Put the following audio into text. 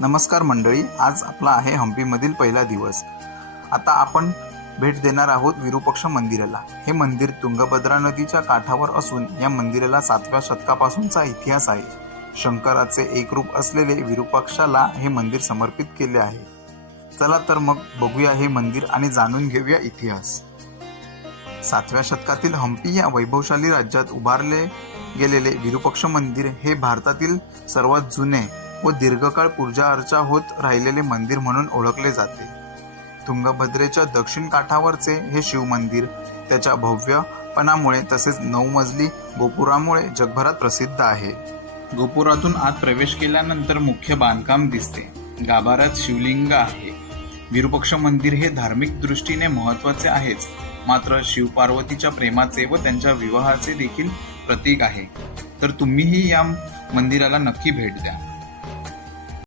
नमस्कार मंडळी आज आपला आहे हम्पीमधील पहिला दिवस. आता आपण भेट देणार आहोत विरूपक्ष मंदिराला. हे मंदिर तुंगभद्रा नदीच्या काठावर असून या मंदिराला सातव्या शतकापासूनचा इतिहास आहे. शंकराचे एक रूप असलेले विरूपाक्षाला हे मंदिर समर्पित केले आहे. चला तर मग बघूया हे मंदिर आणि जाणून घेऊया इतिहास. सातव्या शतकातील हम्पी या वैभवशाली राज्यात उभारले गेलेले विरूपक्ष मंदिर हे भारतातील सर्वात जुने व दीर्घकाळ पूजा अर्चा होत राहिलेले मंदिर म्हणून ओळखले जाते. तुंगभद्रेच्या दक्षिण काठावरचे हे शिव मंदिर त्याच्या भव्यपणामुळे तसेच नऊमजली गोपुरामुळे जगभरात प्रसिद्ध आहे. गोपुरातून आत प्रवेश केल्यानंतर मुख्य बांधकाम दिसते. गाभाऱ्यात शिवलिंग आहे. विरूपक्ष मंदिर हे धार्मिक दृष्टीने महत्त्वाचे आहेच. मात्र शिव पार्वतीच्या प्रेमाचे व त्यांच्या विवाहाचे देखील प्रतीक आहे. तर तुम्हीही या मंदिराला नक्की भेट द्या.